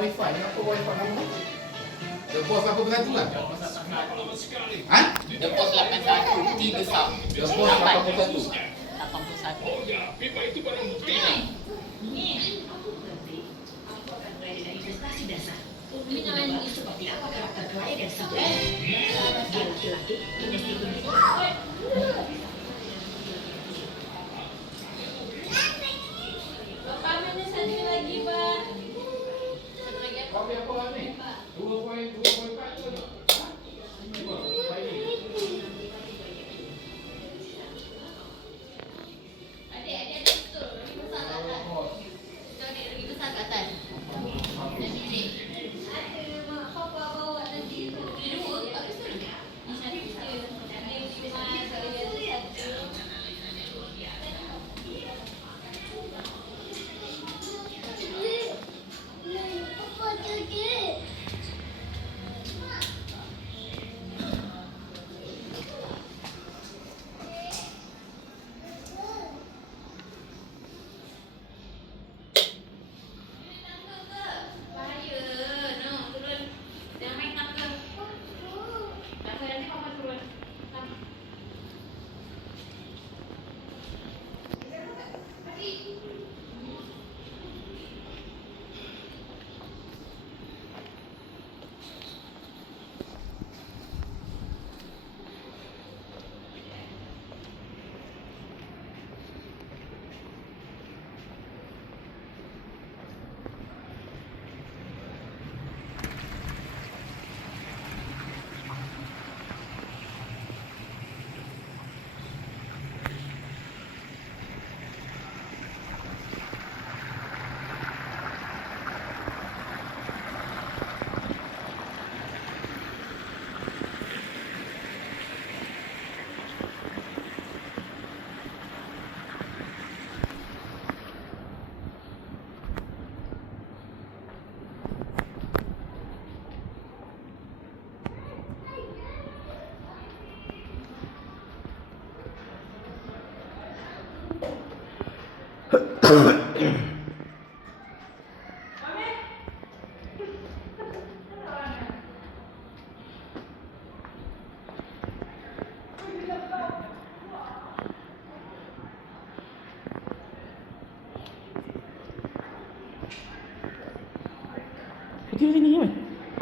Wifi, apa wifi nama? The Boss 81 kan? Ha? The Boss 81 T besar. The Boss 81. 81. Oh ya, pipa itu barang bukti. Investasi dasar. Menyalahi seperti apa karakter klien yang sampai dia laki-laki investasi Bapak mana satu lagi, Pak? Kopi apa ni? 2.4 tu. Adik betul. Lagi besar kat atas. Adik lagi besar kat atas. Dan bilik. Ada mak papa bawa nanti tu. Ada dua, habis tu. Ada kita. Ada mas, ada satu.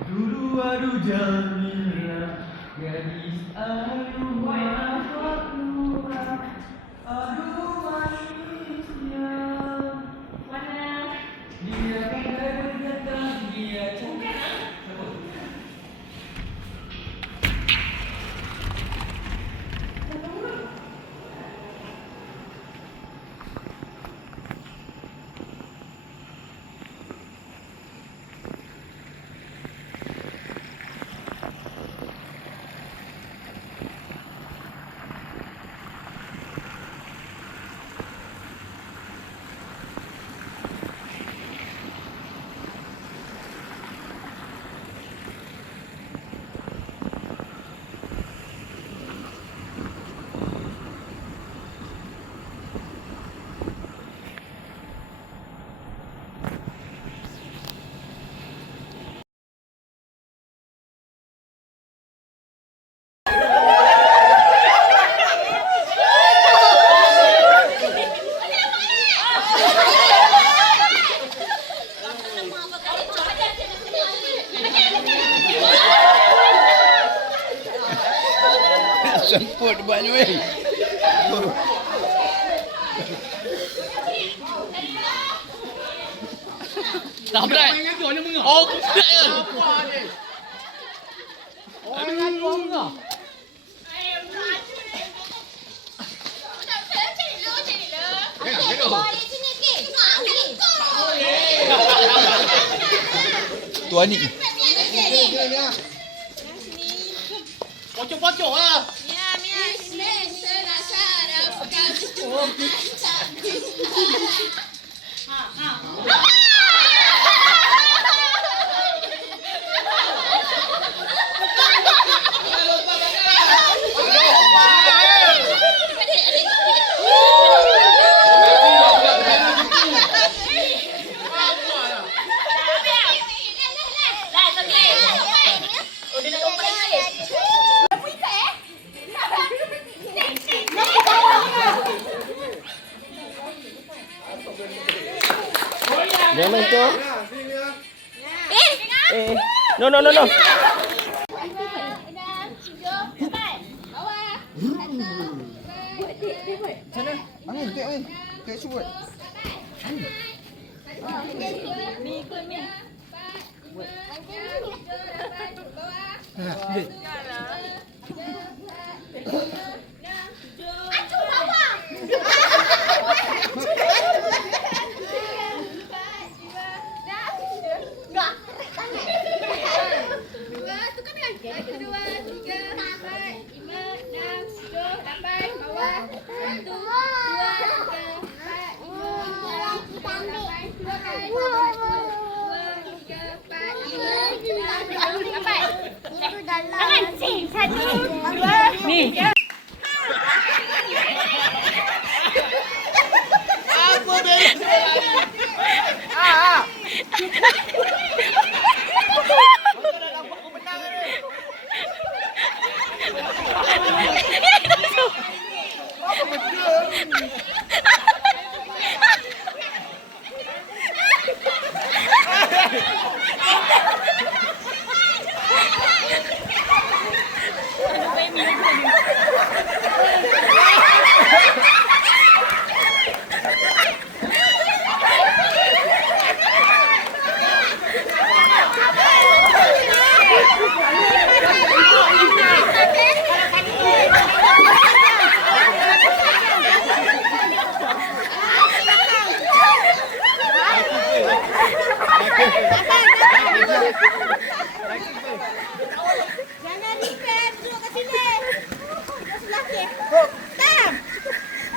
Dulu aduh Jamila, gadis arwah Fatura, aduh manisnya. Mana? Dia kan datang, dia cantik. Semput buat ni weh. Tak apa. Oh, tak ya. Balik sini sikit. Tuan ni. Pocok-pocok lah. Mia, sini. Terasa dapatkan. Jangan main tu. No. Sana. Angin, tengok angin. Tengok sebut.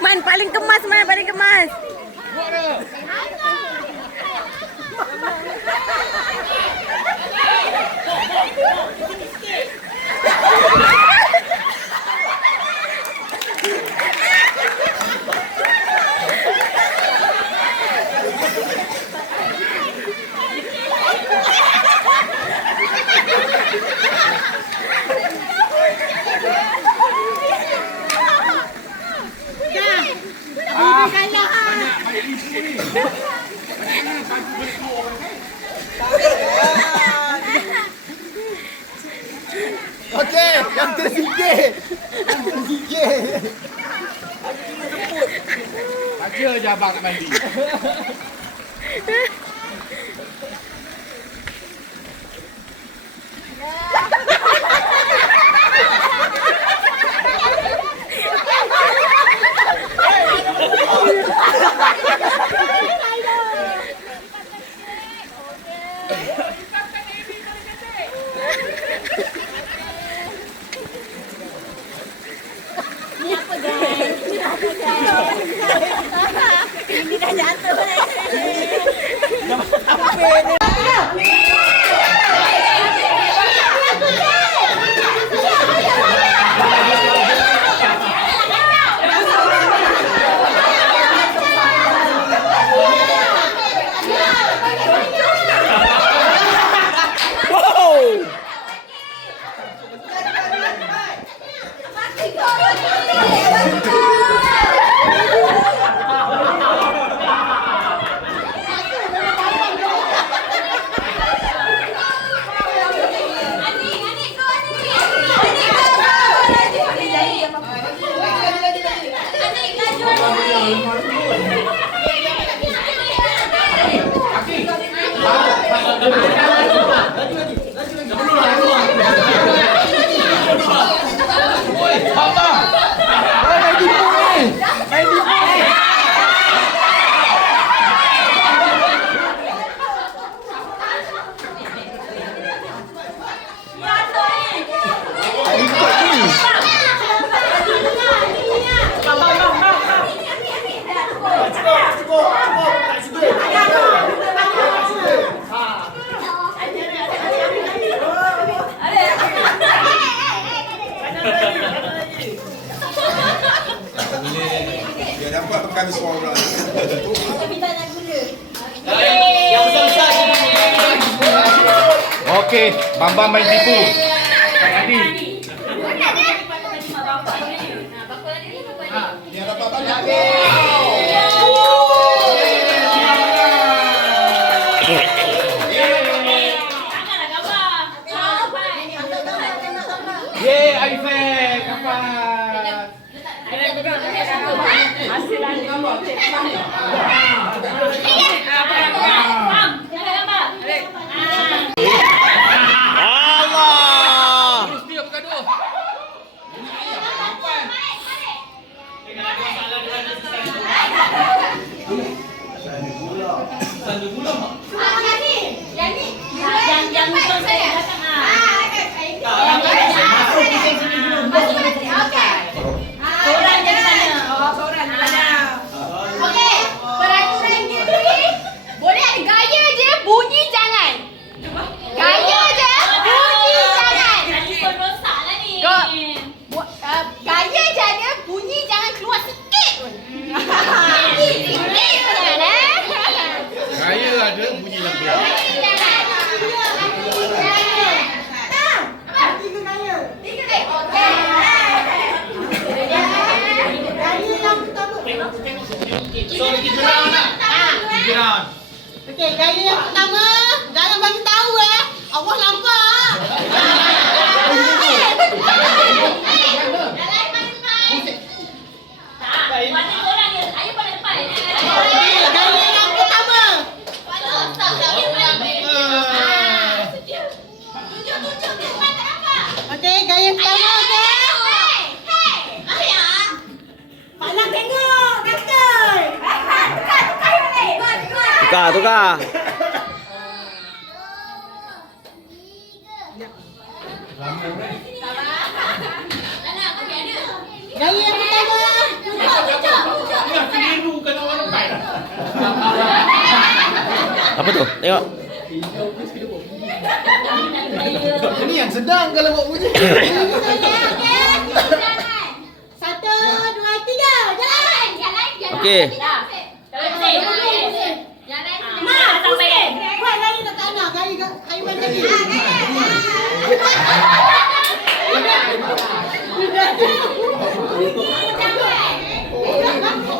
Man paling kemas, Man paling kemas. Okey, yang tersikit. Yang tersikit. Baca je abang nak mandi. Ini dah jatuh. Main tipu ni. Main tipu ni. Dia dapat bukan suara. Okey, Bambang main tipu. Tadi. Dia dapat banyak. Yeay, Aifah, kapan? Allah. Terus dia bergaduh. Okey, peraturan dia ni boleh ada gaya je, bunyi jangan. Gaya je, bunyi jangan. Gaya je ada, bunyi jangan keluar sikit pun. Sikit pun jangan Gaya ada, bunyi lah keluar. Bunyi jangan. Bunyi jangan. Tiga gaya. Tiga gaya. Okey. Okey, gaya yang pertama, jangan bagi tahu Allah nampak. Gaya yang pertama. Okey, gaya yang pertama okey. Malah tengok, kakak. Tukar. Gaya yang pertama. Apa tu? Tengok. Ini yang sedang kalau buat bunyi. Satu, dua, tiga. Jalan. Okey. Mak, pusing. Buat lagi nak tak nak. Gaya Aiman tadi.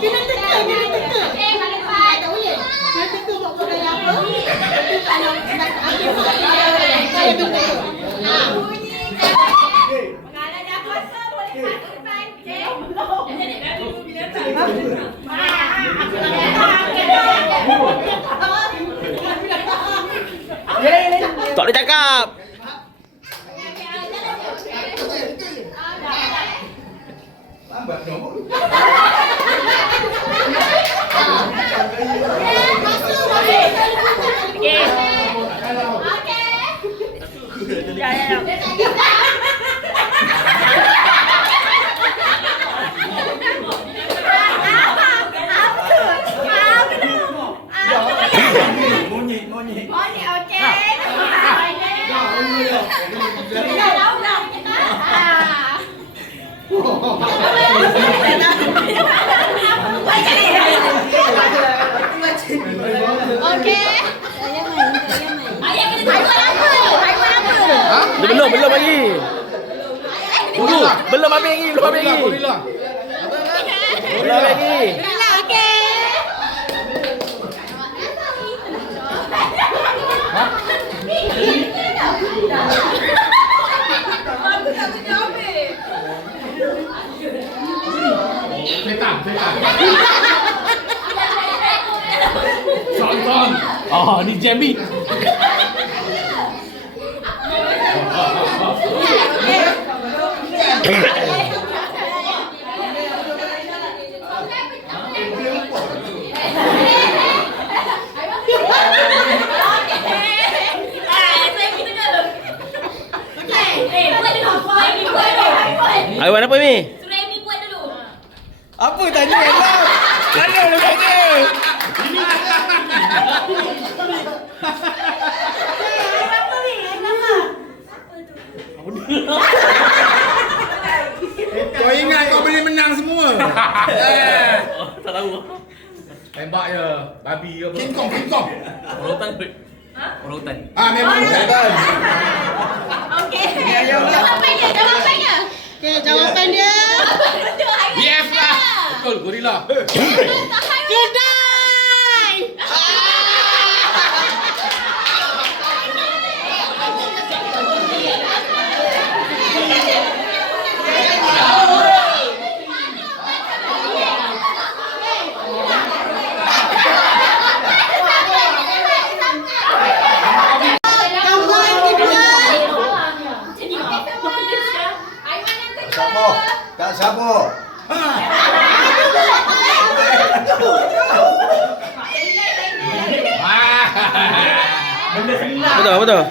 Kena teka. Tak boleh. Kena teka buat gaya apa. Itu kalau nak ambil gaya benda. Tak boleh cakap. Lambat dong. Dia belum lagi. Tunggu, belum habis lagi. Belum lagi. Setan. Son. Oh, ni Jamie. Aiwan apa ni? Suraimi buat dulu. Apa tanya lah? Mana dia tanya? Kau ingat kau boleh menang semua. Tak tahu. Tembak je. Babi ke apa? King Kong, King Kong. Orangutan. Orangutan. Ah, memang orangutan. Okey. Jawapannya. Okey, jawapan dia. BF lah. Betul, gorila. Kedai. Kak siapa? Betul, betul.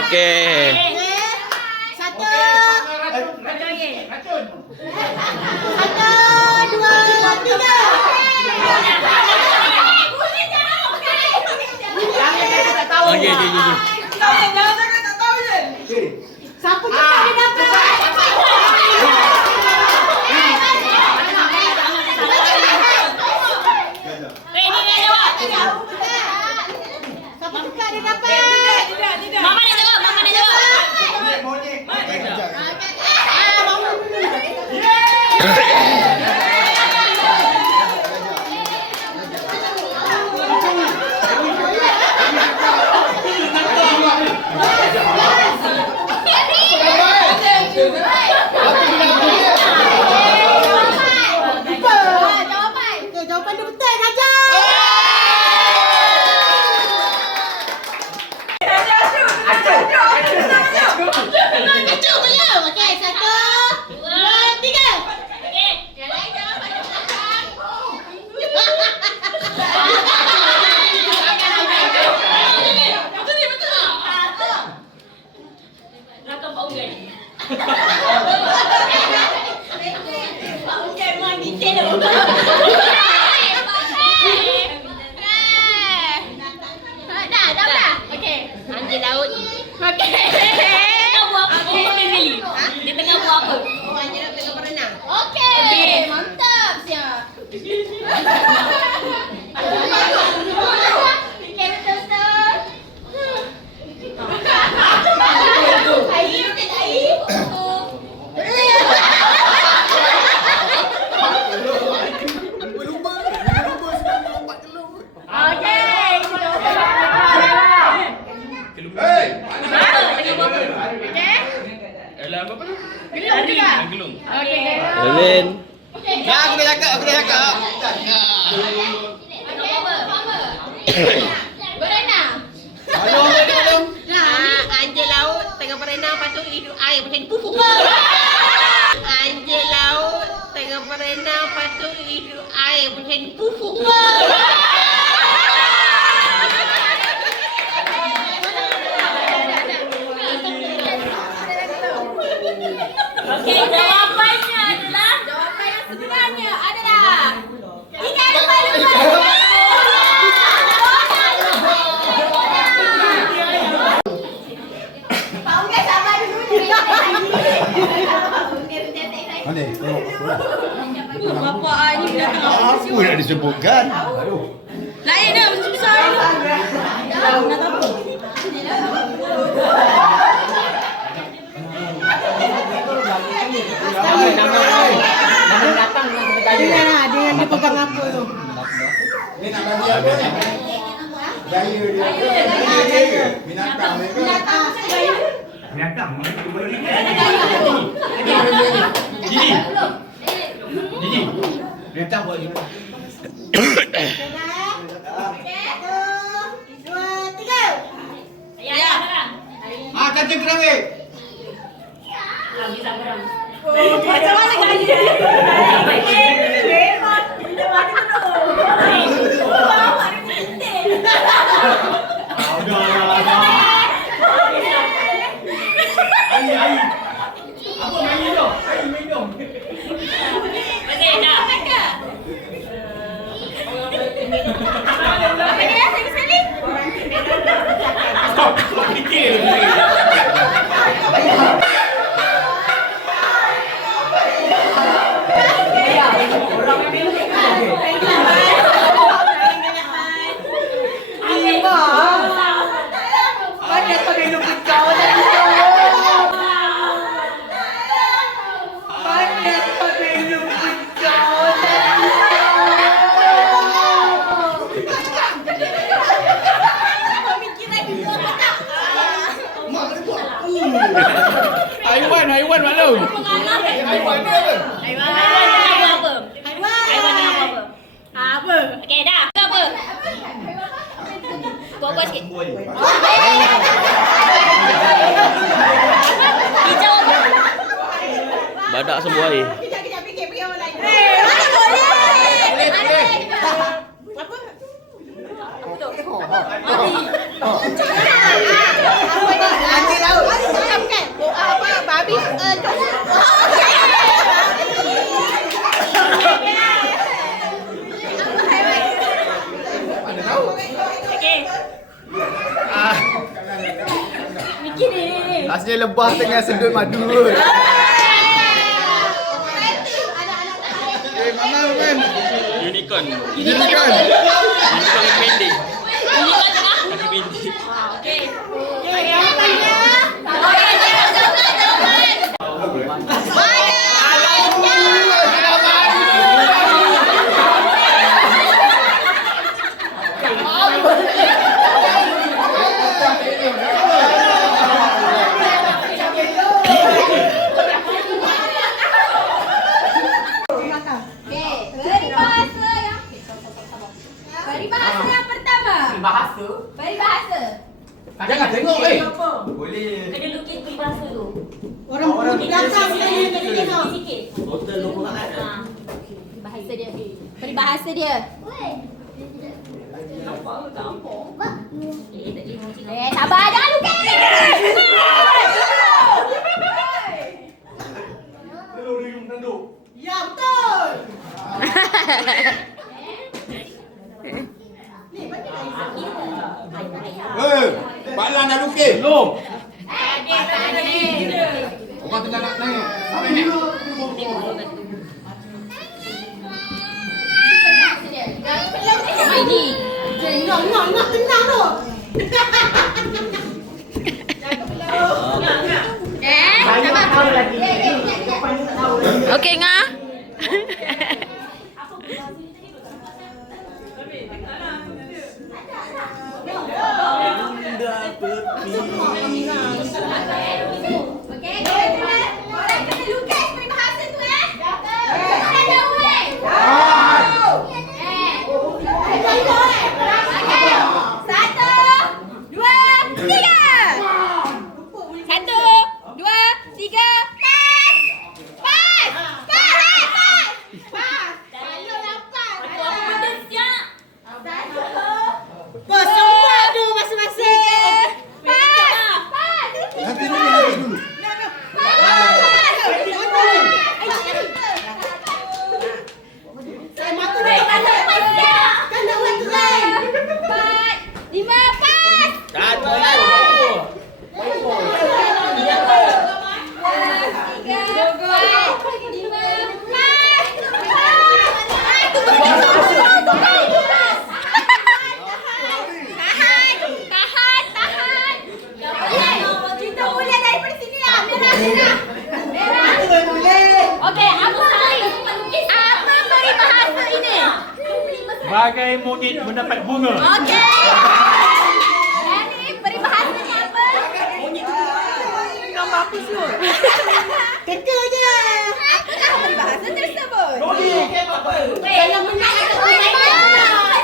Okey. Satu. Satu, dua, tiga. Okey, okey. Siapa cepat dia dapat? Siapa cepat dia dapat? Mama nak jawab. Okey, jawapan dia betul, Raja. Acuk belum? Okey, satu, dua, tiga. Okey. Yang lain jawapan dia belakang. Rakam Pak Ugan. Pak Ugan memang detail tu. Dah. Okey. Anjing laut. Okey. Dia tengah buat apa? Dia tengah buat apa? Oh, anjing laut tengah berenang. Okey. Mantap siap. Okey, betul. Air. Hey! Alam apa tu? Gelung juga. Gelung. Okey. Alin. Dah aku dah cakap. Berenang. Belum. Anjing laut tengah berenang, lepas tu hidup air macam ni. Puf. Anjing laut tengah berenang, lepas tu hidup air macam ni. Puf. Okey, jawapannya adalah jawapan yang sebenarnya adalah tiga lupa. Pak Ugan sabar dulu ni. Mana? Tengok. Bapak ni datang. Apa nak disebutkan? Lain dah, mesti besar. Nama datang dengan kita tanya. Dia pegang apa tu? Ni nak bagi apa ni? Gaya dia. Binatang dia ke? Binatang buat ni. Dua, tiga. Ya. Ah, kacang kerang. Bisa berang. haiwan maklum. Haiwan dia apa? Haiwan ni apa? Apa? Okey, dah. Apa? Kuat-kuat sikit. Hijau apa? Badak semua air. Kejap fikir orang lain. Mana boleh? Apa? Anjing laut. Bukan. Apa? Babi. Okey. Mikir ni. Rasanya lebah tengah sedut madu. Mana kan? Unicorn. Unicorn Unicorn. Unicorn yang pendek. Unicorn tengah. Kaki pendek. Okey. Peribahasa yang pertama. Peribahasa. Jangan tengok Kena lukis peribahasa tu. Orang di belakang saya tengok. Sikit. Bahasa dia. Peribahasa dia. Sabar, jangan lukis. Ya betul. Pak Lan dah lukis. Belum. Orang tengah nak naik. Ini. Nak tenang tu. Okey, Ngah. Okey, orang kena lukis peribahasa tu Ada boleh. Satu, dua, tiga. Satu, dua, tiga. Pas. Bos semua tu masing-masing. Nanti dulu. Saya mata dah kan dah waktu lain. Empat, lima, pas. Satu. Tiga, empat, lima, tahan. Kita mulai daripada sini lah. Merah. Okey, apa peribahasa ini? Bagai monyet mendapat bunga. Okey. Jadi peribahasanya apa? Nama apa semua? Teka je. Apakah peribahasa tersebut? Kalau menang ada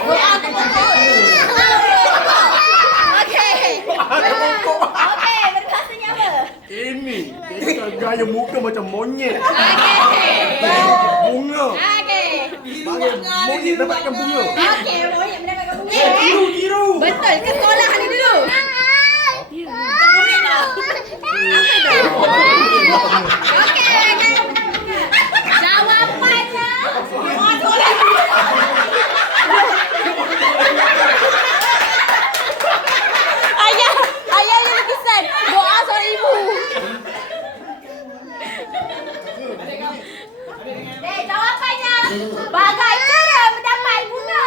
Doa tersebut. Okey. Okey, peribahasanya apa? Ini gaya muka macam monyet. Okey. Bunga. Okey. Bagai monyet dapatkan bunga. Okey, monyet mendapatkan bunga. Kiru. Betul, ke sekolah ni dulu. Okey. Jawapannya. Ayah yang lukisan. Doa seorang ibu. Jawapannya bagai kera mendapat bunga.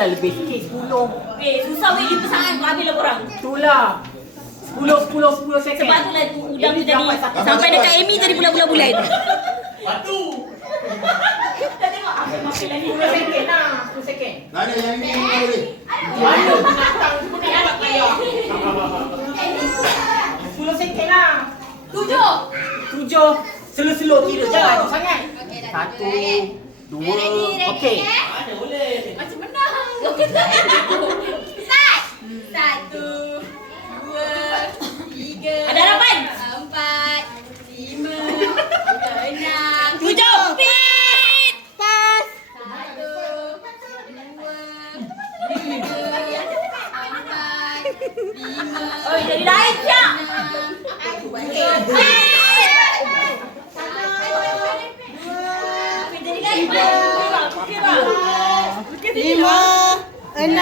lah lebih sikit 10. Susah weh dia sangat habislah korang. Itulah. 10 second. Sebab tu lah tu udang tu Amy jadi dapat satu sampai second. dekat Amy jadi bulat-bulat. Batu. Kita tengok apa masih lagi 10 second lah. 10 second. Mana yang ini boleh? Mana binatang tu pun nak dapat kaya. 10 second lah. 7. Slow-slow kira. Jangan tu sangat. 1, 2. Okey. Mana boleh? Macam menang. Start. 1, 2, 3. Ada harapan? 4, 5, 6, 7. Pit. Pas. 1, 2, 3, 4, 5. Oi, jadi lain siap. Jadi lain. Okey bang. 5, 6,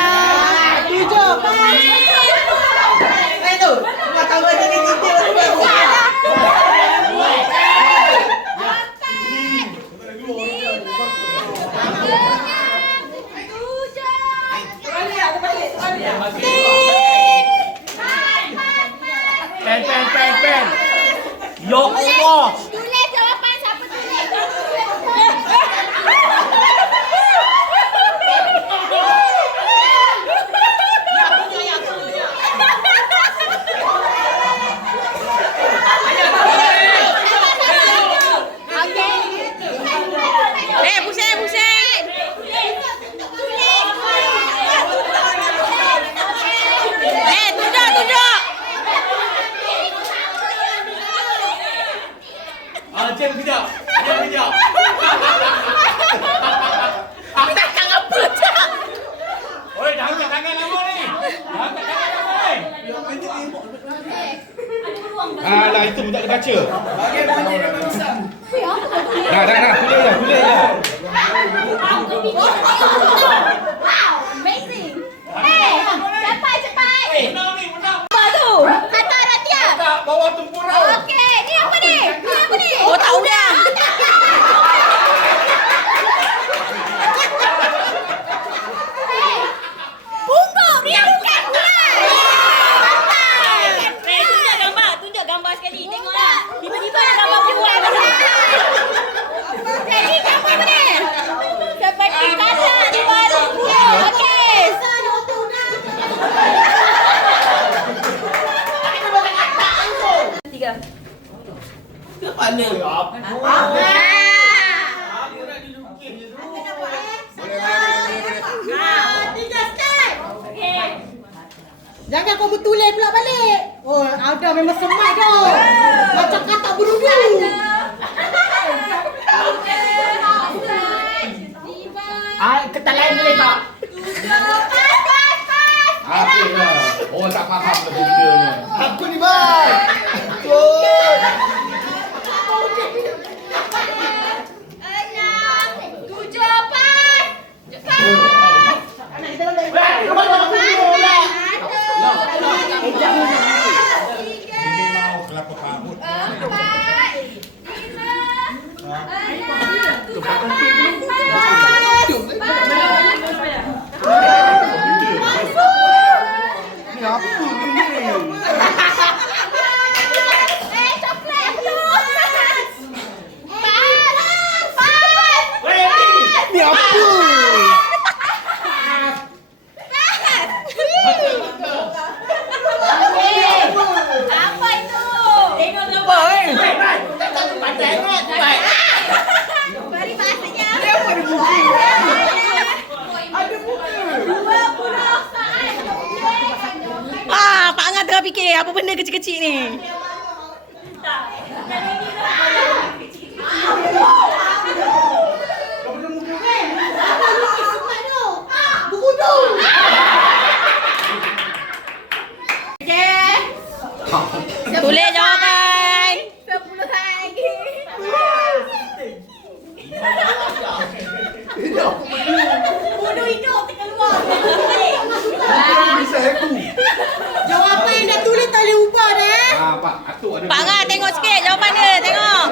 7. Tu. Kau tahu ada kita tu. Pen. Ya Allah. Tulis jawapan siapa tulis. Pusing. Tunjuk. Jam kejap. Takkan apa tak? Oi, dah angkat tangan lama ni. Lah itu budak dia baca. Bagi bunyi dia besar. Dah, tulis dah. Wow, amazing. Cepat. Menang ni. Apa tu? Kata Ratia. Tak bawah tempurung. Okey, ni apa ni? Oh, tak udang. Pungguk, dia bukan bulan. Tunjuk gambar sekali. Tengoklah. Tiba-tiba ada gambar bulan. Jadi apa ni? Seperti kata di balik pulau. Okey. Tiga. Mana? Apa? Boleh. Jangan kau bertulis pula balik. Oh, ada memang semai dah. Macam kata berudu. Ketat lain boleh tak? Habislah. Orang tak faham dah benda ni. Apa ni bang? Ini mau kelapa parut. Ni apa ni? Ni apa? Apa itu? Tengok gambar. Beri bahasanya. Pak Angah tengah fikir apa benda kecil-kecil ni. Tulis jawapan. 10 saat lagi. Bodoh hidup terkeluar. Jawapan yang dah tulis tak boleh ubah dah. Pak, atuk ada. Pak Angah tengok sikit jawapan dia. Tengok.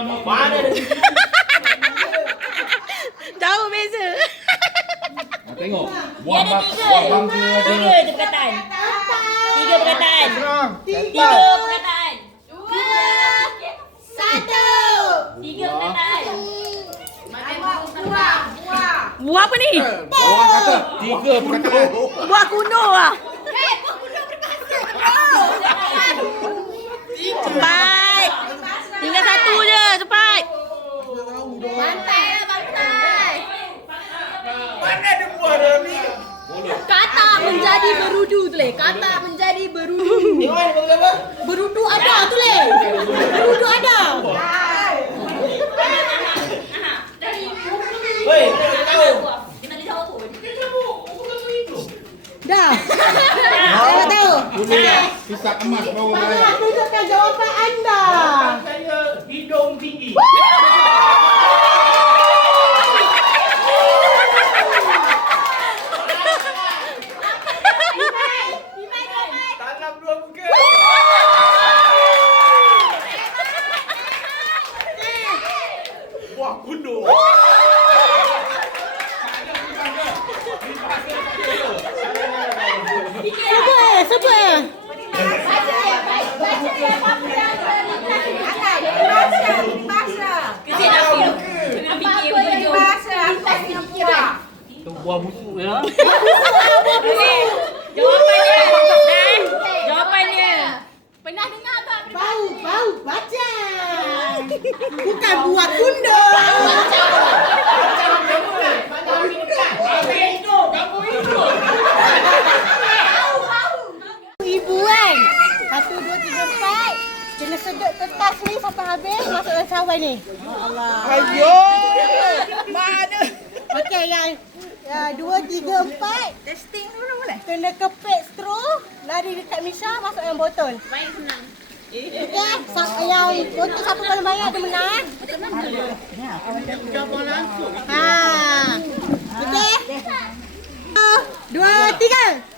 Mana ada Jauh beza. tengok. Dia ada tiga. Tiga je perkataan. Tiga perkataan. Tiga perkataan. Satu. Tiga perkataan. Buah. Buah apa ni? Orang kata 3 perkataan. Buah kuno lah. Cepat. Tinggal satu je. Cepat. Bantai lah, bantai. Mana ada buah dah ni? Kata menjadi berudu tu leh. Kata menjadi berudu. Tengok ni bagus apa? Berudu ada tu leh. Berudu ada. Woi, kita tahu. Dia tak jawab pun. Dah. Saya tahu. Boleh pisah emas baru Saya bayar. tunjukkan jawapan anda. Saya hidung tinggi. Tanam dua muka. Buah kuno. Sebut. Tu buah busuk ya. Jawapannya. Jawapannya. Pernah dengar tak? Bau baca. Bukan buah kundo. Ibu kan. 1, 2, 3, 4. Kena sedut kertas ni sampai habis masuk dalam cawan ni. Allah. Ayo. Mana? Okey, yang 2, 3, 4. Testing dulu boleh? Kena kepit straw, lari dekat Misha, masuk dalam botol. Baik senang. Okey, yang botol siapa paling banyak dia menang. Ha. Okey. 2, 3.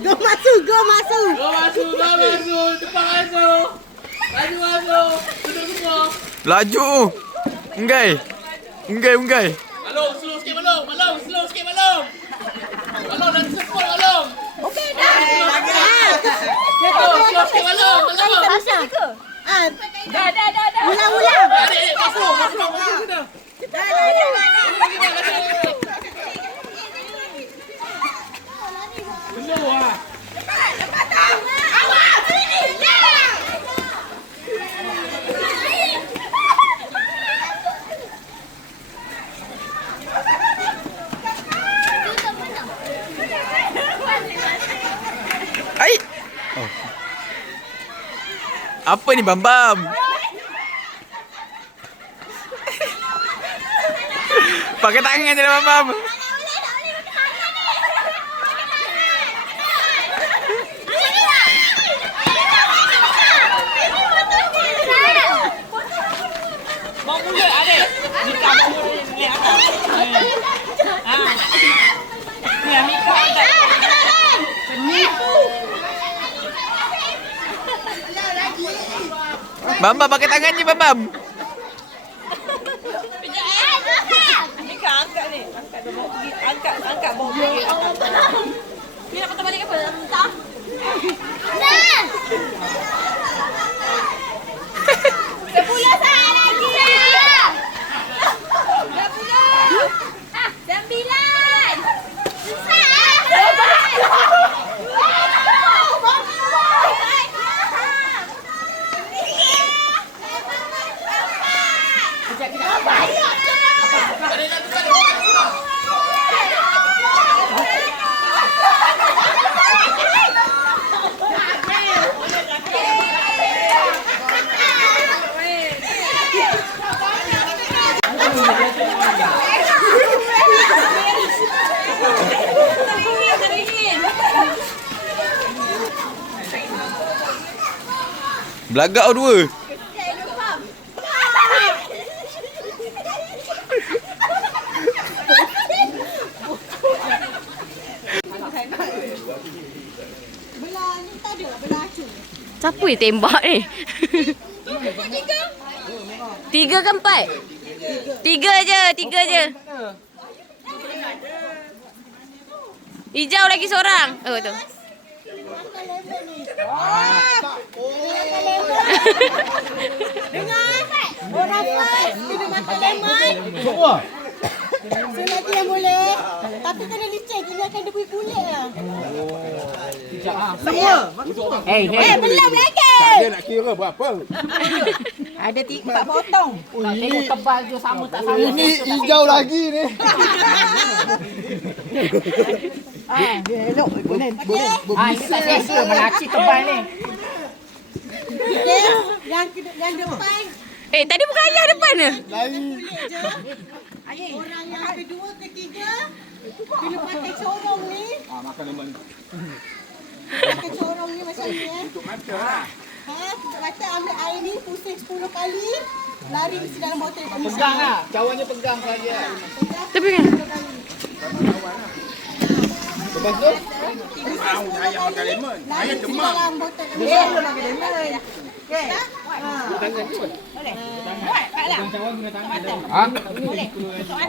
Go masuk. Go masuk. Cepat masuk. Laju masuk. Duduk semua. Laju. Unggai. Malong, slow sikit malong. Slow sikit malong. Malong nanti support malong. Okey dah. Slow sikit malong. Tasha. Dah. Ulang. Adik, masuk sudah. Belum ah. Ai. Oh. Apa ni Bam? Pakai tangan je lah Bam. Bawa mulut adik. Mika bawa mulut ni atas. Ha. Ni Mika atas. Bam pakai tangan je Bam. Mika angkat ni. Angkat bawa pergi atas. Ni nak patah balik apa? Entah. Nah. 10 saat lagi. 9. Belagak kau dua. Belah ni tak ada, belah acu. Siapa yang tembak ni? 3 ke 4? 3 je. Hijau lagi seorang. Oh tu. Dengar. Orang first kena makan lemon. Semua. Selagi yang boleh. Tapi kena licin. Dia akan dia punya kulit lah. Belum lagi. Tak ada nak kira berapa. Ada 4 potong. Tengok tebal tu sama tak sama. Ini hijau lagi ni. Elok. Boleh. Ini tak selesa melaki tebal ni. Yang depan. Tadi bukan ayah depan ke? Orang yang kedua, ketiga. Bila pakai corong ni. Makan lemon. Pakai corong ni macam ni Untuk mata lah. Tutup mata, ambil air ni, pusing 10 kali. Lari mesti dalam botol. Pegang lah. Cawannya pegang saja. Tapi kan? Lepas tu, ayam makan lemon. Ayam demam. Dalam botol. Belum makan lemon. Okey. Ha?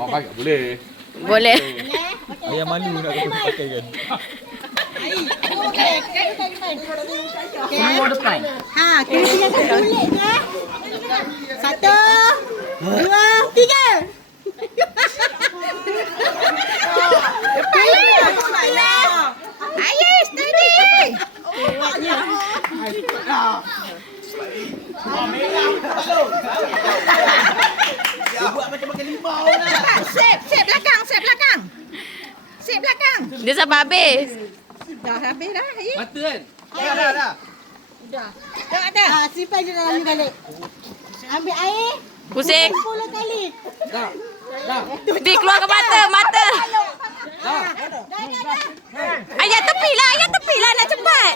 Oh, baik, boleh. Boleh. Ayam malu nak pakai kan. Semua depan. Kena tinggalkan kulit ya. 1, 2, 3. Ayah, steady. Sip belakang. Dia sampai habis. Dah habis dah. Mata kan? Dah. Simpan je dalam ni balik. Ambil air. Pusing. 10 kali. Dia keluar ke mata. Ayah tepi lah nak cepat.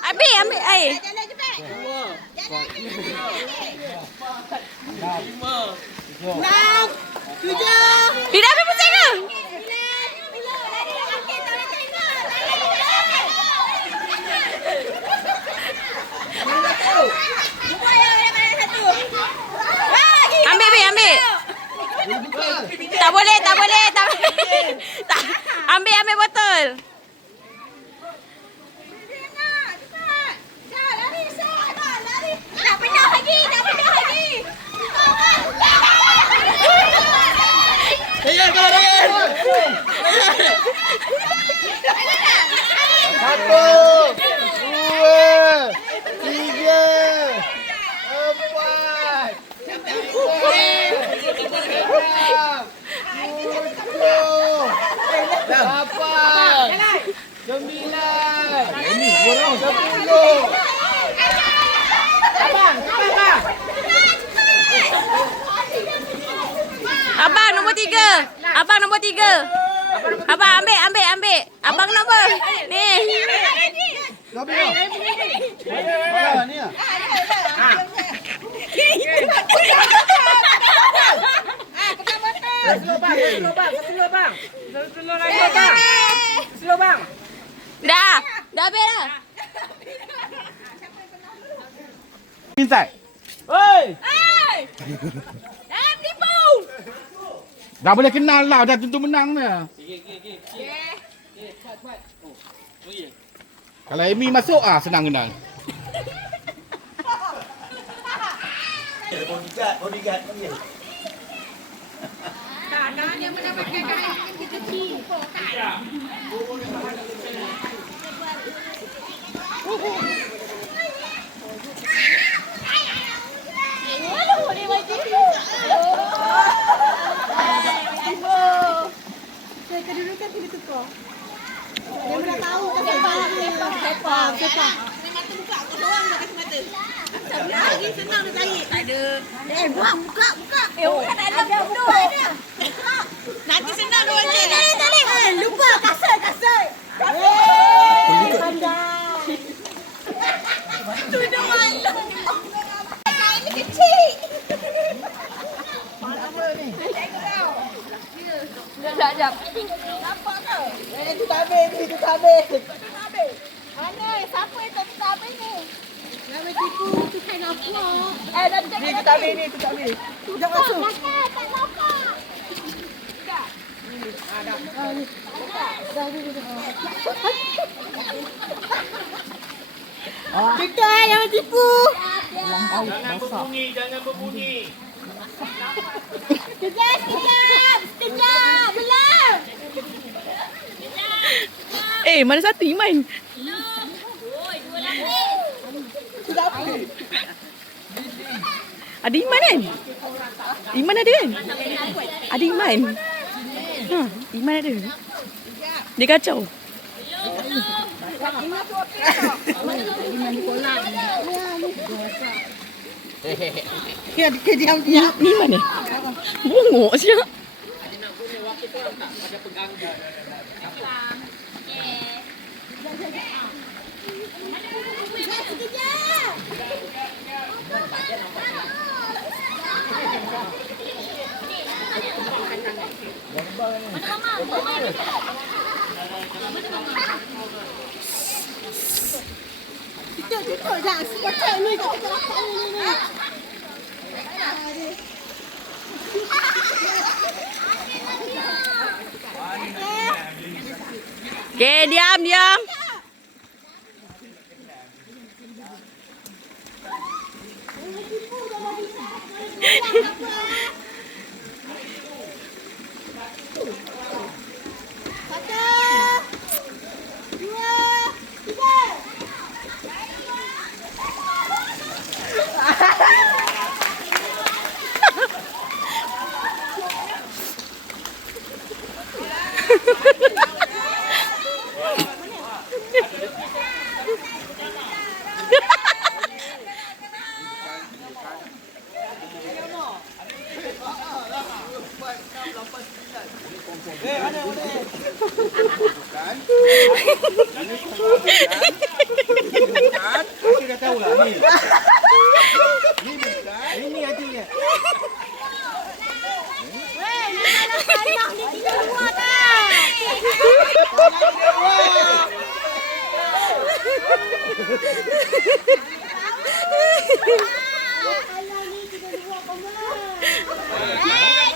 Ambil air. Jalan cepat. Jalan. 6, 7. Dia dah habis pusing ke? Ambil. Tak boleh. Tak. Ambil botol. Nak pindah lagi. Satu, dua, tiga, empat, lapan, 9, 10. Abang nombor 3. Abang ambil. Abang nombor. Ni. Ni ah. Slow bang. Dah habis dah. Inside. Oi. Dalam tipu. Dah boleh kenal lah, dah tentu menang dah. Kalau Amy masuk senang kenal. Bodyguard panggil. Dia mendapatkan kali kecil. Kedudukan tidak tukar. Dia dah tahu kata sepah. Mata buka, kau doang dah kasi mata. Lagi senang dia tarik. Tak ada. Buka. Bukan dalam benda dia. Nanti senang dia baca. Tak. Lupa kasut. Pandai. Sudah malam. Kain ni kecil. Apa ni? Sekejap. Nampak ke? Itu tak habis. Mana? Siapa yang tak bisa apa ni? Nama tipu tu kind of floor. Dan Ni tu tak boleh, ni tu tak boleh. jangan masuk. Tak nampak. Kita yang tipu. Jangan berbunyi, jangan berbunyi. Kejap. Belum. Mana satu Iman? Ada Iman kan? Iman ada kan? Ada Iman. Iman ada. Dia kacau. Dia diam. Ni mana? Bongok siap. Tutup dah. Sepotong ni kat belakang ni. Okay, diam. Aku dah tahu lah ni. Ni bukan. Ini aja ni. Weh, nak sayang dia kita buat dah.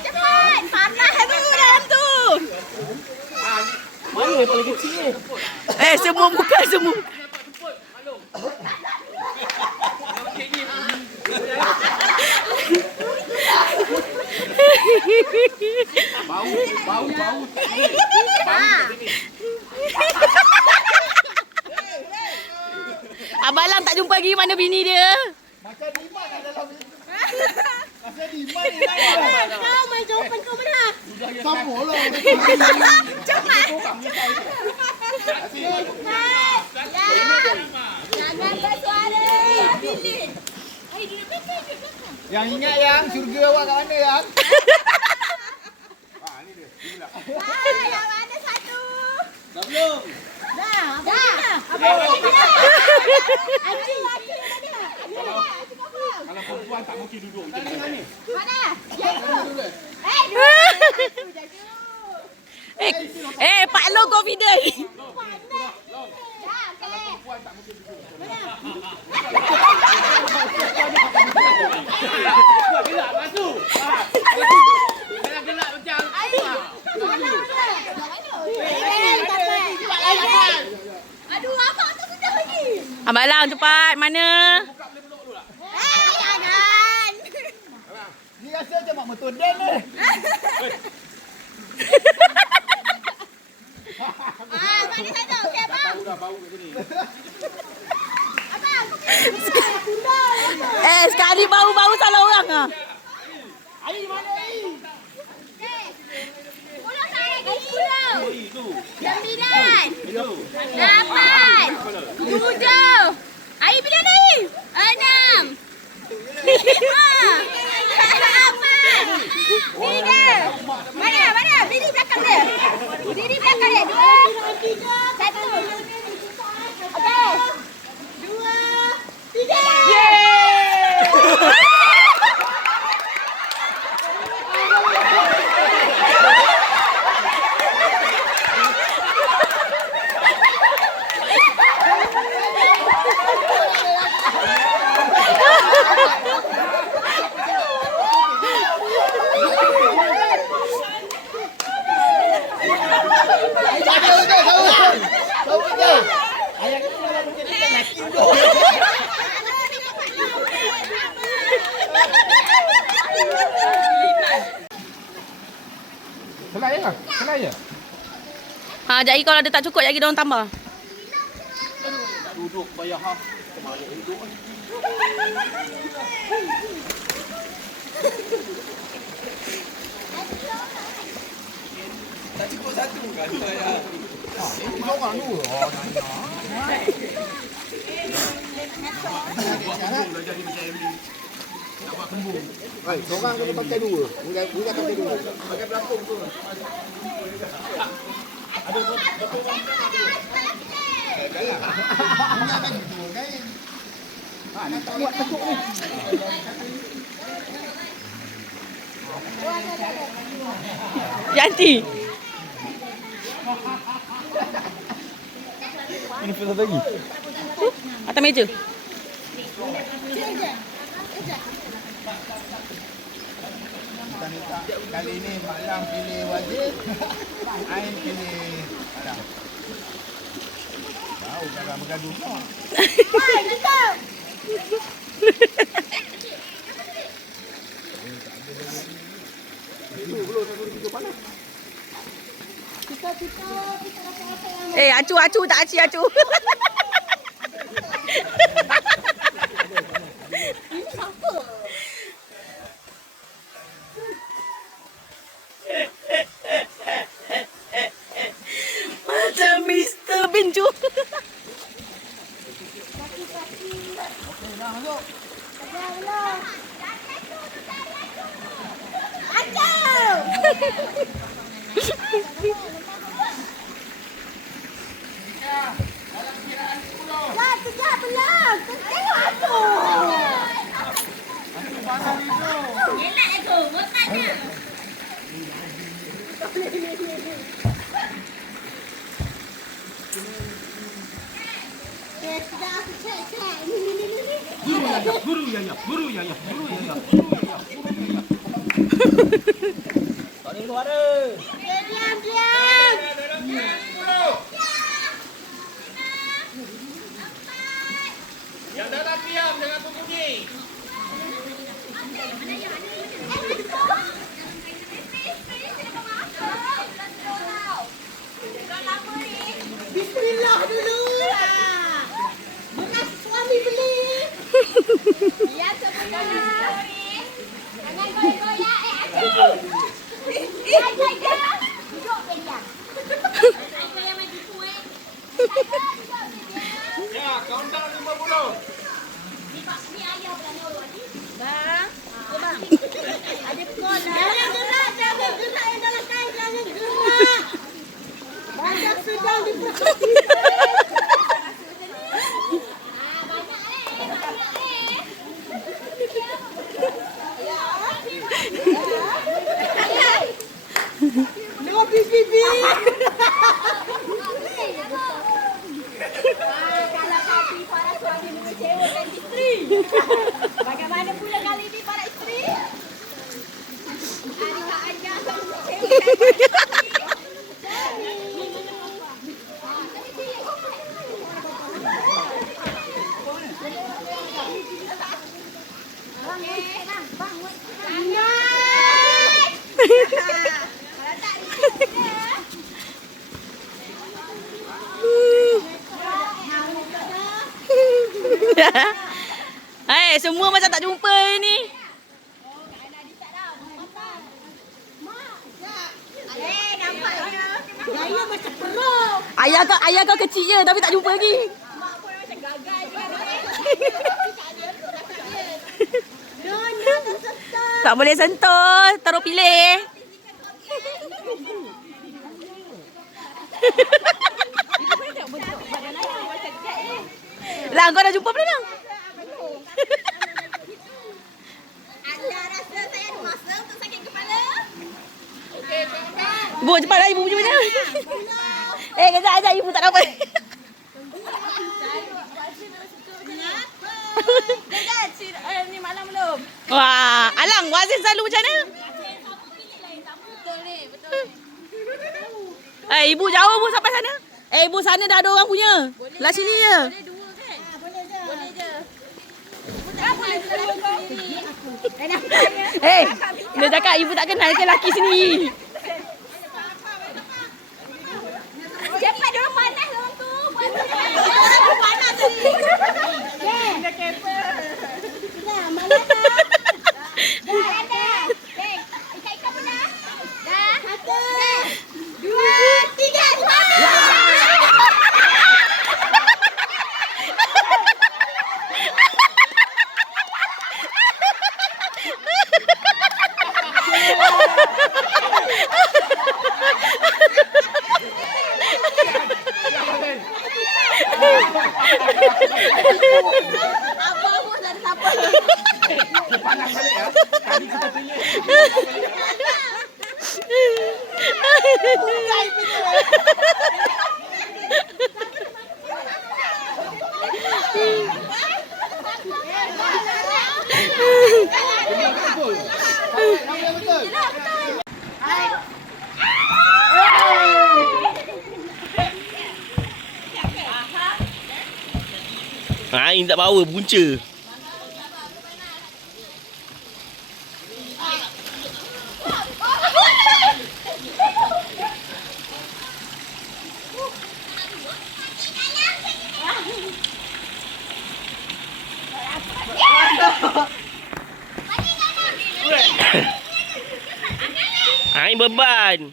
Cepat. Panas tu dalam tu. Mana yang paling kecil? Semua buka semua. Bau. Abang Lam tak jumpa lagi mana bini dia. Macam Diman dah dalam. Macam Diman ni lah. Kau main jawapan kau benar. Sama lah. Cepat. Jangan bersuara. Bilin. Hai, dia belakang. Yang ingat yang syurga awak kat mana yang? Ni dia. Yang mana satu? Dah belum? Dah. Apa? Acik tadi. Kalau perempuan tak mungkin duduk macam ni. Mana? Yang tu. Pak Long confident. Perempuan tak mungkin duduk. Gelak baju. Gelak macam. Aduh, abang tak sudah lagi. Abang Lam cepat. Mana? Jangan. Ni rasa macam mak motor dan ni. Mana satu? Okey, abang. Tahu dah bau kat sini. Abang, kau Sekali bau-bau salah orang ah. Air mana air? pulang saya lagi. Pulang. Itu. 9, Itu. 8, 7. Air bila ni? 6, 5, 4, 3. Mana? Bini belakang dia. Bini belakang dia. 2, 1. Okey. 2, 3. Jadi kalau dia tak cukup, jadi dia orang tambah. Duduk bayar ha. Kemana duduk? Tak cukup satu kan bayar. Ini seorang dua. Oh, Hai, seorang kena pakai dua. Budak pakai dua. Pakai pelampung tu. Jangan bagi dua kan. Nak tak buat tekuk ni. Yanti. Ini pula lagi. Atas meja. Kali ni Malam pilih wajib, Ain pilih Malam. Tahu jangan bergaduh kau. Acu tak acu. Macam Mr. Benju. Guru ya. Tak ada suara. Diam. Yang dalam diam, jangan berbunyi. Bismillah dulu lah. Bekas suami beli. Ya, sebenarnya. Jangan goyang-goyang. Acu. Jangan. Duduk pegang. Aku yang maju kuih. Ya, countdown 50. Ni ayah berani orang ni. Bang. Bang. Ada pukul lah. Jangan gerak yang dalam kain. Jangan gerak. Banyak sedang diperhati. No bibi. Kalau kaki para suami mengecewakan isteri. Bagaimana pula kali ini para isteri? Adik ayah selalu mengecewakan Semua macam tak jumpa ni. Gaya macam perut. Ayah kau kecil je tapi tak jumpa lagi. Mak pun macam gagal je. Tak boleh sentuh, taruh pilih. Lah kau dah jumpa belum? Anda rasa saya ada masa untuk sakit kepala? Okey, Bu, cepatlah ibu punya mana? Kejap ibu tak dapat. Ni malam belum? Wah, Alang, Wazir selalu macam mana? Betul ni, betul. Ibu jauh bu sampai sana. Ibu sana dah ada orang punya. Lah sini je. Boleh dua kan? Boleh je. Boleh je. Boleh dua kau. Dia cakap ibu tak kenal ke lelaki sendiri. Apa pun dari siapa? Pandang balik ya. Tadi kita pilih. Bukan punya. Ain tak power, punca. Ain beban.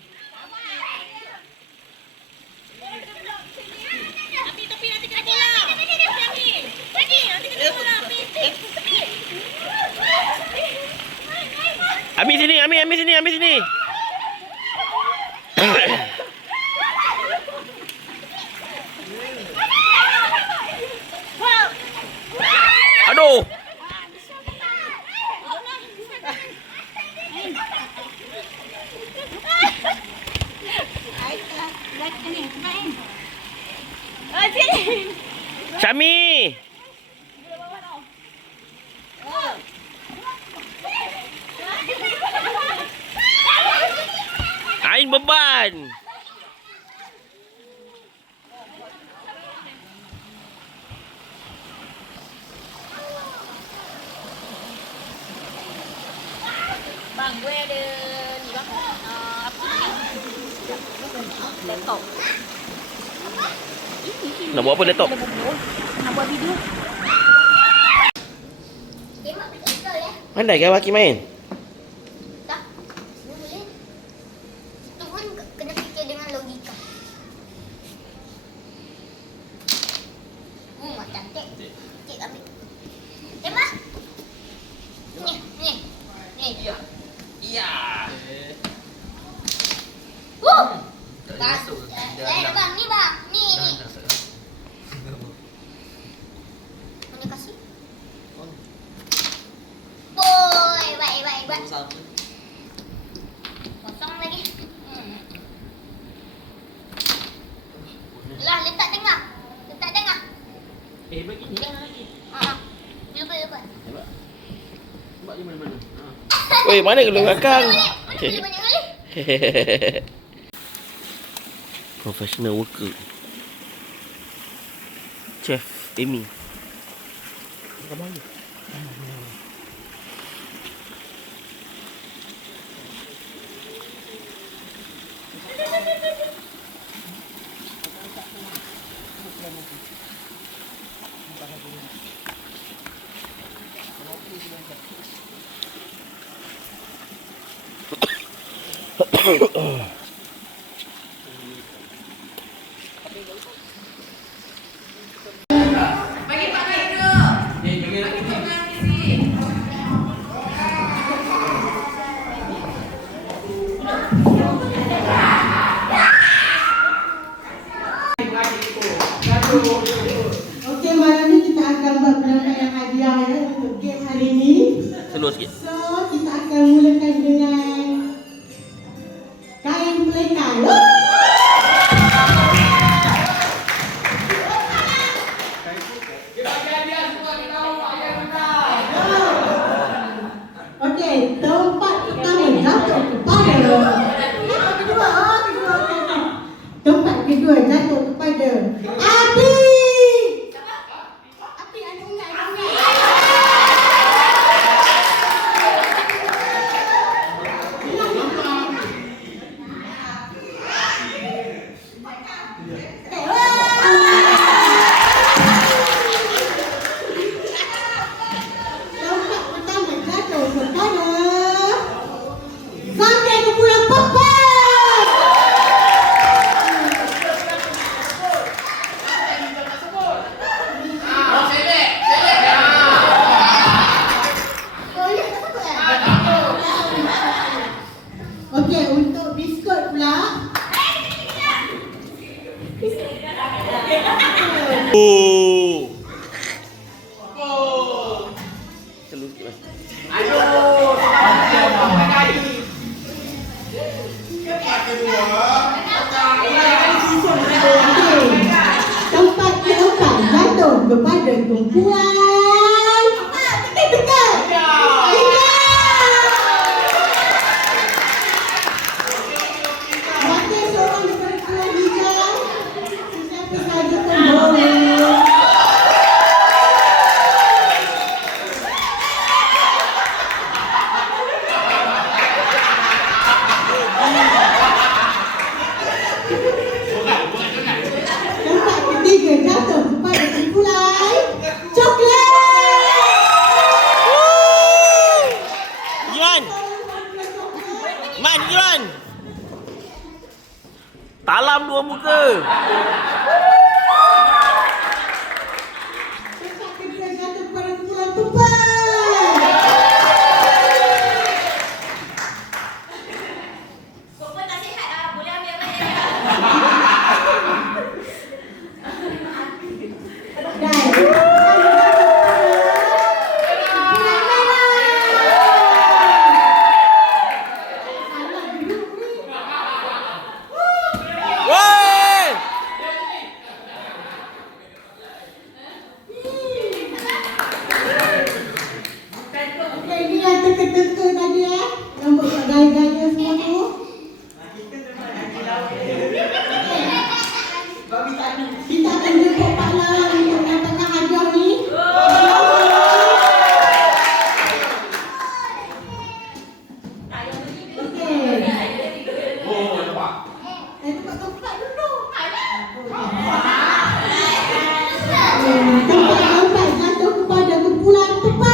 Ambil sini, ambil sini. Aduh. Syami. Ain beban. Bang, gue ada ni bang. Apa ni? Laptop. Nak buat apa laptop? Nak buat video. Tembak betul ya. Pandai kan Waki main? Tak. Boleh. Itu pun kena fikir dengan logika. Mak cantik. Cik ambil. Tembak. Ni. Iya. Bang. Bang, ni bang. Ni. Mana kasih? Boy, baik. Kosong lagi. Lah, letak tengah. Bagi ni lah lagi. Lupa. Sebab dia mana-mana. Weh, mana kalau belakang? Boleh banyak kali. Professional worker. Chef Amy. Okey, malam ni kita akan buat penyampaian hadiah ya untuk game hari ini. Slow sikit. So, kita akan mulakan dengan kain pelikan. Okey, tempat pertama jatuh kepada tempat kedua jatuh kepada Ati. Ati ada ungai. Tempat pertama jatuh kepada Sampai ke Pulau Papa. Okey, untuk biskut pula. Oh. Tempat kedua. Tempat keempat jatuh kepada kumpulan. Tekan. Wakil seorang daripada kumpulan hijau. Sesiapa saja boleh. Tempat ketiga jatuh kepada kumpulan coklat. Iman. Man, Iman. Talam dua muka. Tempat kedua jatuh kepada kumpulan tupai. Kau tak sihat ah, boleh ambil apa yang Woi! Okey, ni yang teka-teka tadi yang buat gaya-gaya semua tu. Kita akan jemput Pak Lang untuk dapatkan hadiah ni. Okey. Tempat dulu. Tempat keempat jatuh kepada kumpulan tupai.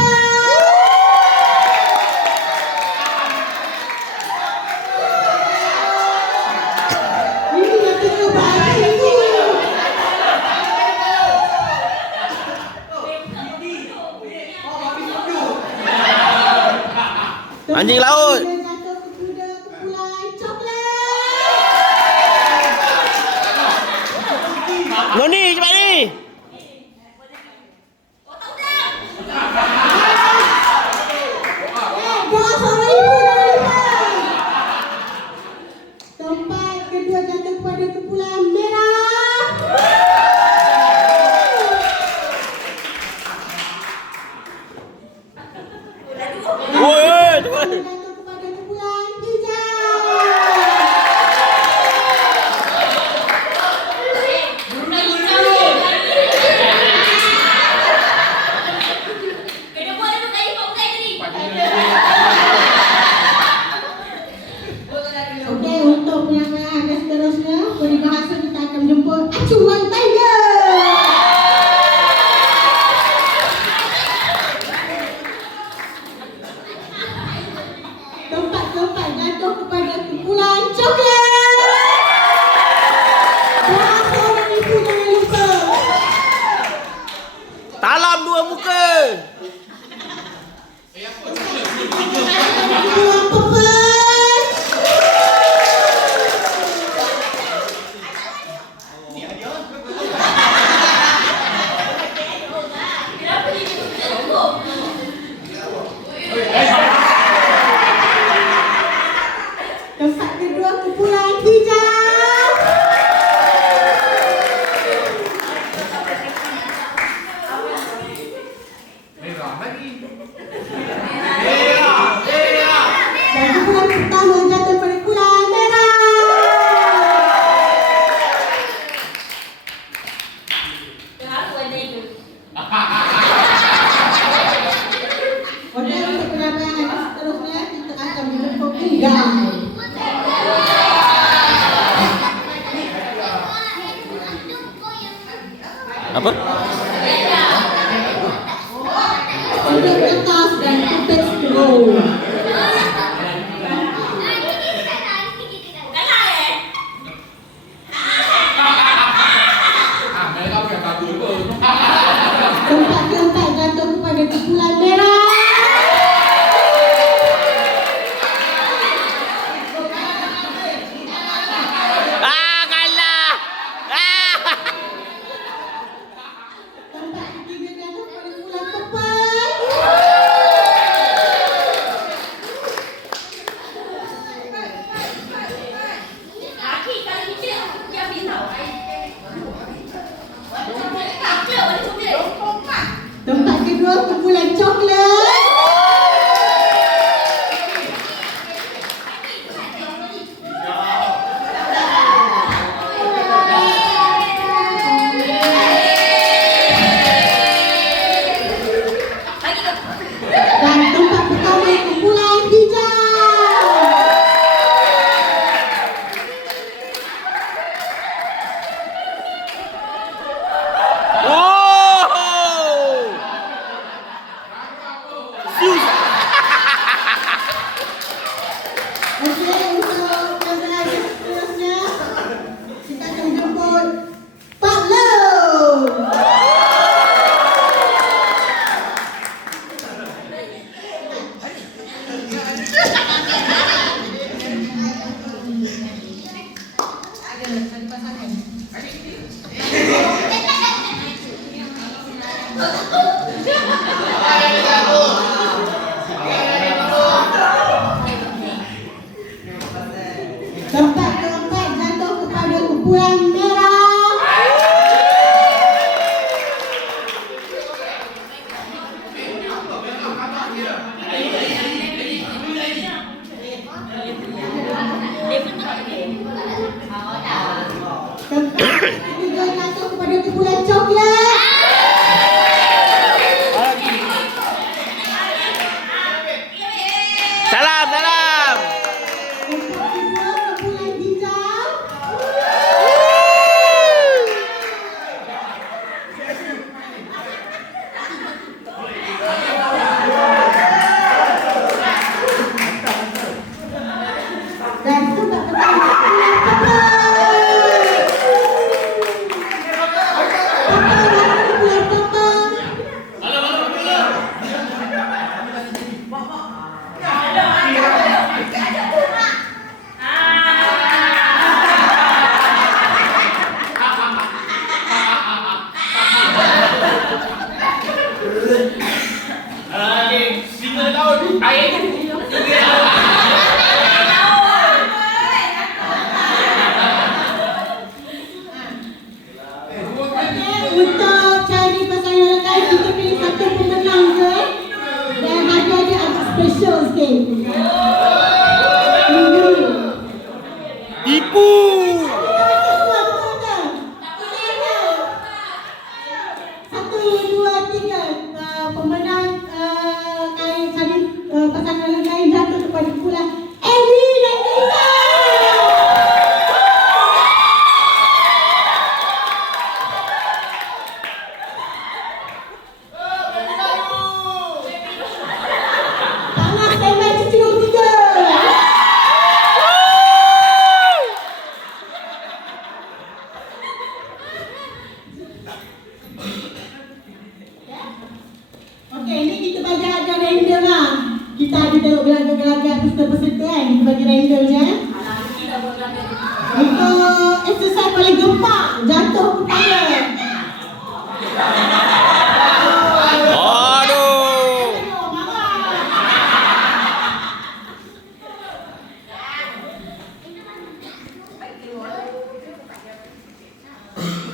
Ini yang terbaik ni. Anjing laut. Dia jatuh kepada kumpulan coklat. Noni, cepat ni. Jangan suara ibu jangan lipat. Tempat kedua jatuh kepada kumpulan merah. Woi, cepat. Jatuh kepada kumpulan hijau. kena buat dulu kayu Pak Uzai tadi. Okey, untuk penyampai dan seterusnya, peribahasa kita akan menjemput acuan tiger. Tempat keempat jatuh kepada kumpulan coklat. Bahasa orang ibu jangan lupa. Talam dua muka. Kumpulan purple. Kenapa dia tak cukup? Tempat kedua kumpulan hijau. Dan kumpulan pertama jatuh pada kumpulan merah. Terharu ada itu. Okey, untuk penampilan yang seterusnya kita akan menjemput Ingai. Apa? Untuk kertas dan kertas scroll. Kalah Tempat keempat jatuh kepada kumpulan merah. Ah, kalah. Ah. 2 kumpulan coklat. Dan tempat pertama kumpulan hijau. Oh! Sus. Okey, untuk pasangan yang seterusnya kita akan jemput Pak Long. Tempat keempat jatuh kepada kumpulan merah. Tempat ketiga jatuh kepada kumpulan coklat. Salam, salam. Tempat kedua kumpulan hijau. Dan tempat pertama kumpulan purple. Kumpulan purple. Singa laut air. Untuk cari pasangan lain kita pilih satu pemenang ke. Dan hadiah dia agak special sikit. Tipu. Satu, dua, tiga. Pemenang cari pasangan lain jatuh kepada kumpulan Eddie dan Rita. Tangan standby cuci nombor 3. Okey, ni kita bagi hadiah random lah. Kita ada tengok gelagar-gelagar peserta-peserta kan. Kita bagi random je. Untuk exercise paling gempak, jatuh kepala. Aduh. Aduh, marah.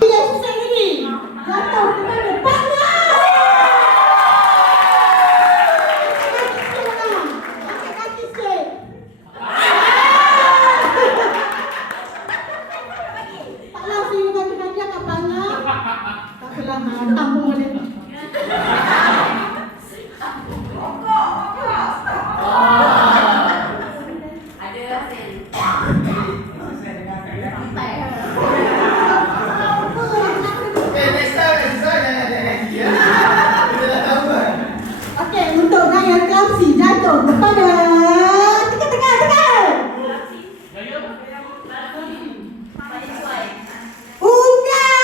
Bila exercise lagi, jatuh kepala. Panas! Angkat kaki sikit. Tak lah, saya bagi hadiah kat Bangga. Tak apalah, tampung boleh. Okey, untuk gaya klapsi jatuh kepada tekan. Unggal.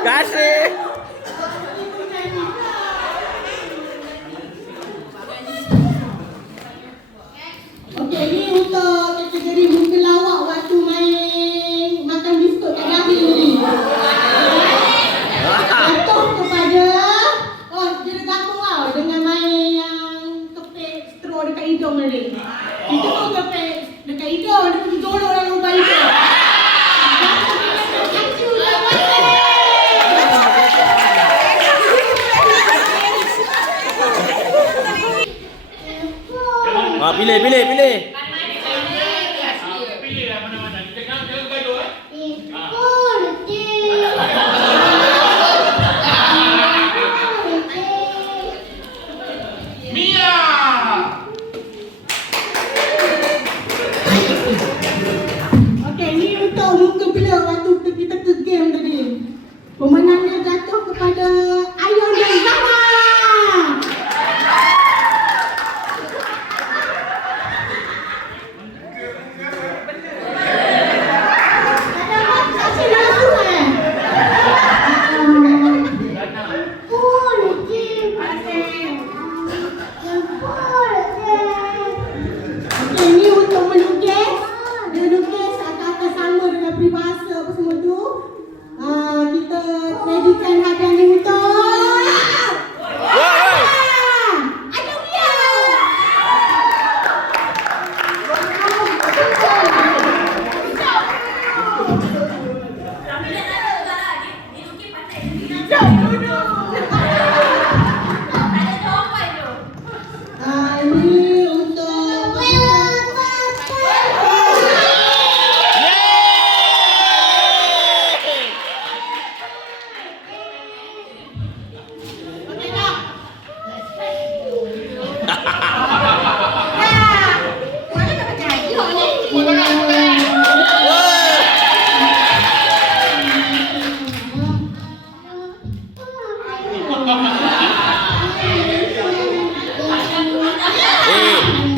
Kasih. Okey, ni untuk kategori muka lawak waktu main makan biskut kat Gabi ni. Jatuh kepada dia gabung tau dengan main yang kepek straw dekat hidung tadi. Itu pun kepek dekat hidung, dia pergi tolong dalam lubang hidung. Pilih. Pilih lah mana-mana. Jangan gaduh eh. Mia. Okey, ni untuk muka bila waktu kita ke game tadi. Pemenangnya jatuh kepada Ayon dan Zara.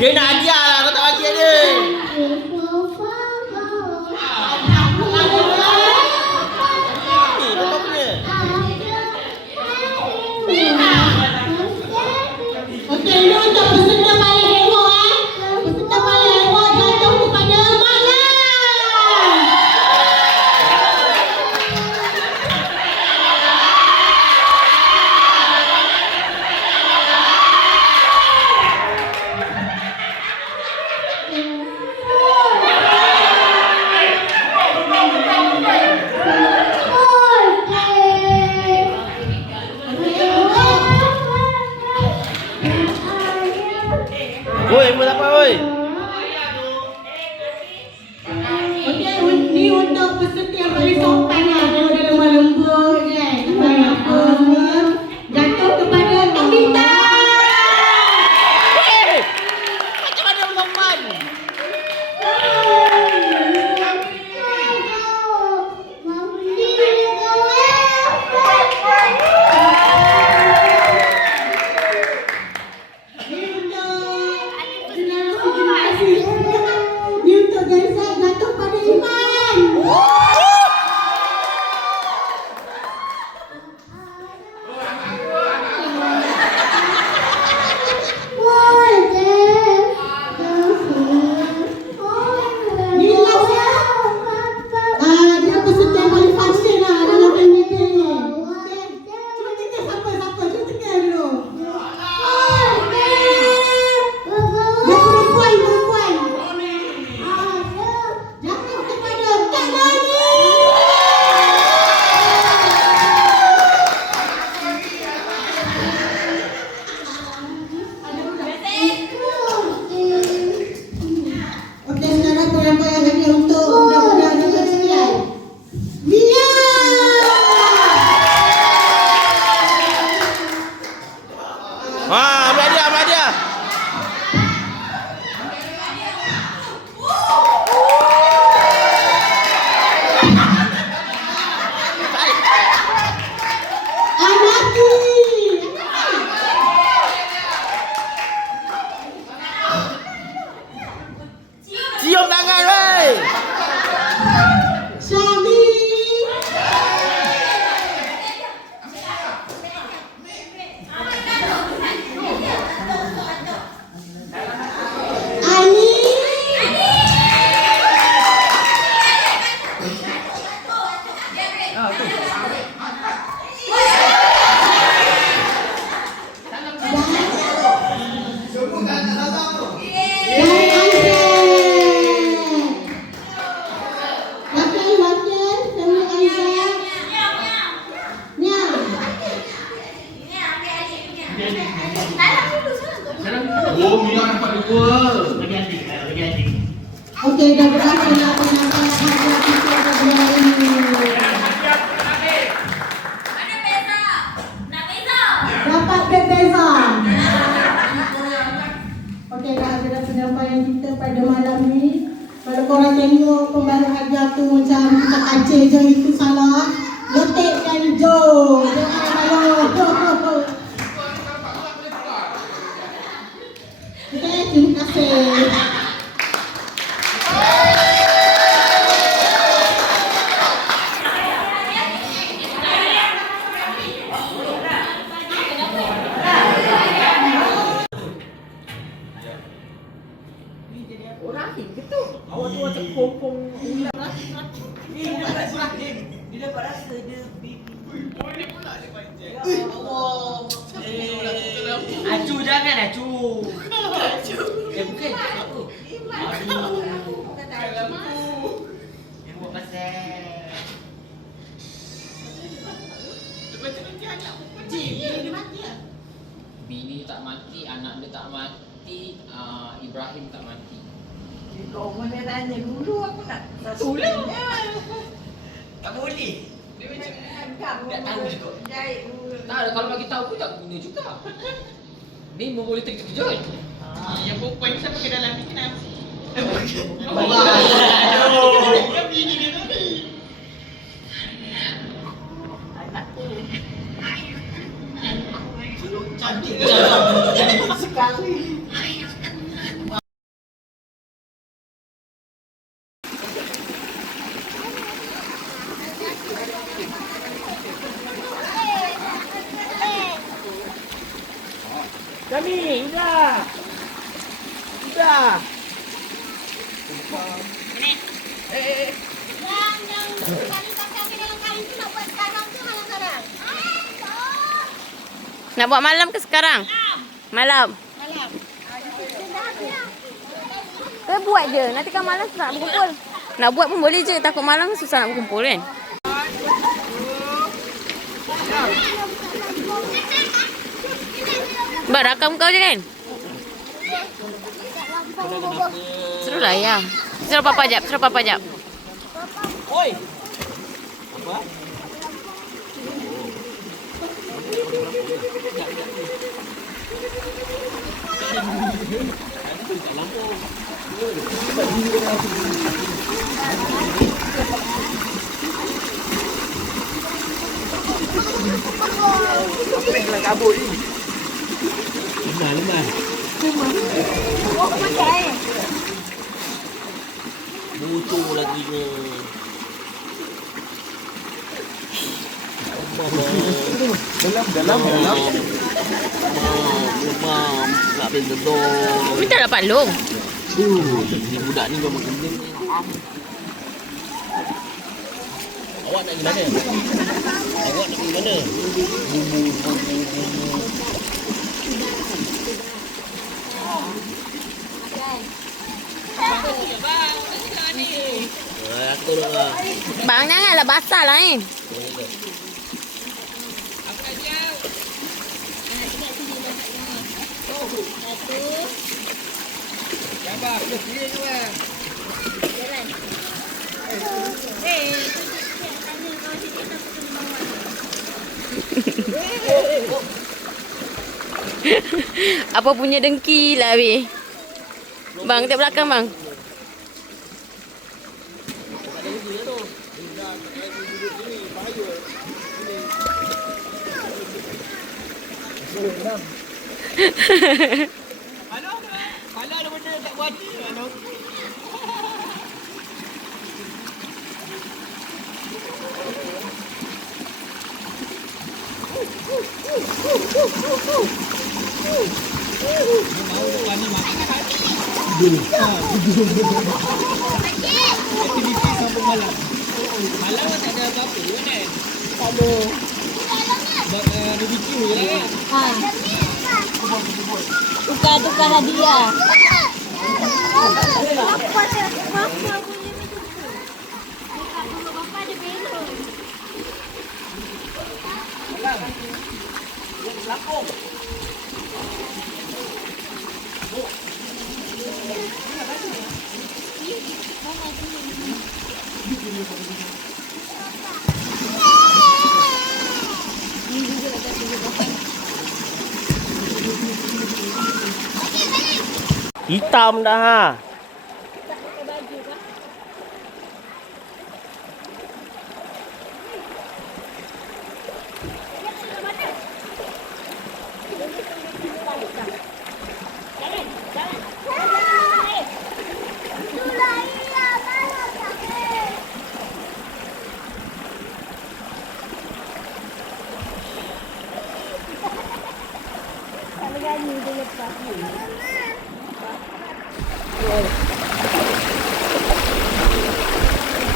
Dia nak hadiah lah, kau tak bagi dia. Ni, kau punya. Okey, ini untuk peserta paling heboh Peserta paling heboh jatuh kepada Maya. Oh, minyak dapat 2. Bagi adik. Okey, dah berakhirlah penyampaian hadiah kita pada hari ini. Dapat berbeza. Okey, dah habis penyampaian kita pada malam ni. Kalau korang tengok pembaru hadiah tu macam kita kacau je, itu salah. Letik dan Jo. Jangan malu. Okey, terima kasih. Acu jangan acu. Bukan. Aduh. Yang buat pasal. Bini tak mati, anak dia tak mati, Ibrahim tak mati. Kau mana tanya dulu aku nak tolong. Tak boleh. Dia macam tak tahu juga. Jahit dulu. Tak ada, kalau bagi tahu pun tak guna juga. Ni boleh terkejut. Yang perempuan ni siapa ke dalam ni kenapa? Kan bini dia tadi. Cantik. Sekali. Kami, sudah. Sudah. Yang kali pasang ke dalam kain tu nak buat sekarang ke malam sekarang? Nak buat malam ke sekarang? Malam. Malam. Ke buat je. Nanti kan malam susah nak berkumpul. Nak buat pun boleh je. Takut malam susah nak berkumpul kan? Mbak, rakam kau je kan? Seru lah ya. Suruh papa jap. Suruh papa jap. Oi. Apa? Apa yang nak kabut ni? Lemah. Oh, macam air. Bocor lagi ni. Dalam. Lemam. Tak boleh gedor. Ni tak dapat long. Ni budak ni memang gending ni. Awak nak pergi mana? Awak nak pergi mana? Aku tolong lah. Bang, janganlah basah lah ni. Apa punya dengki lah, Abi. Bang, tengok belakang, bang. Mana ada benda tak buat hati. Mana? Aktiviti sampai malam. Malam tak ada apa-apa kan? Tak ada. Buat BBQ je lah kan? Tukar hadiah. Lapung. Hitam dah ha.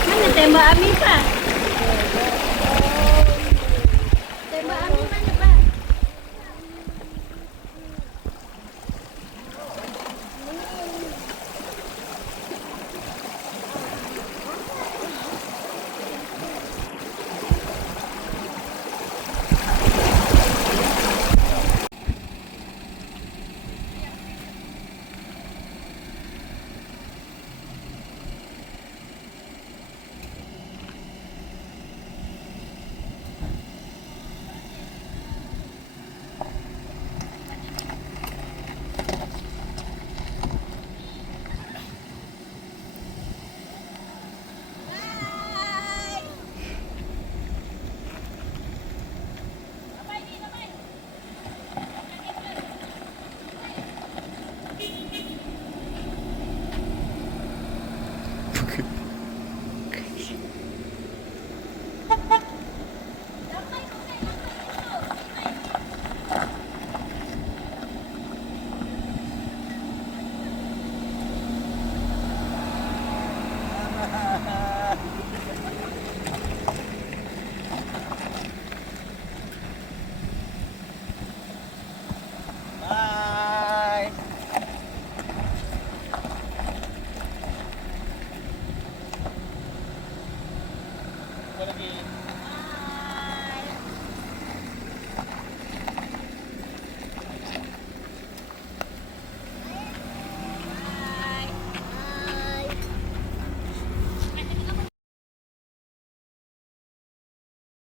Mana tembak Amifah?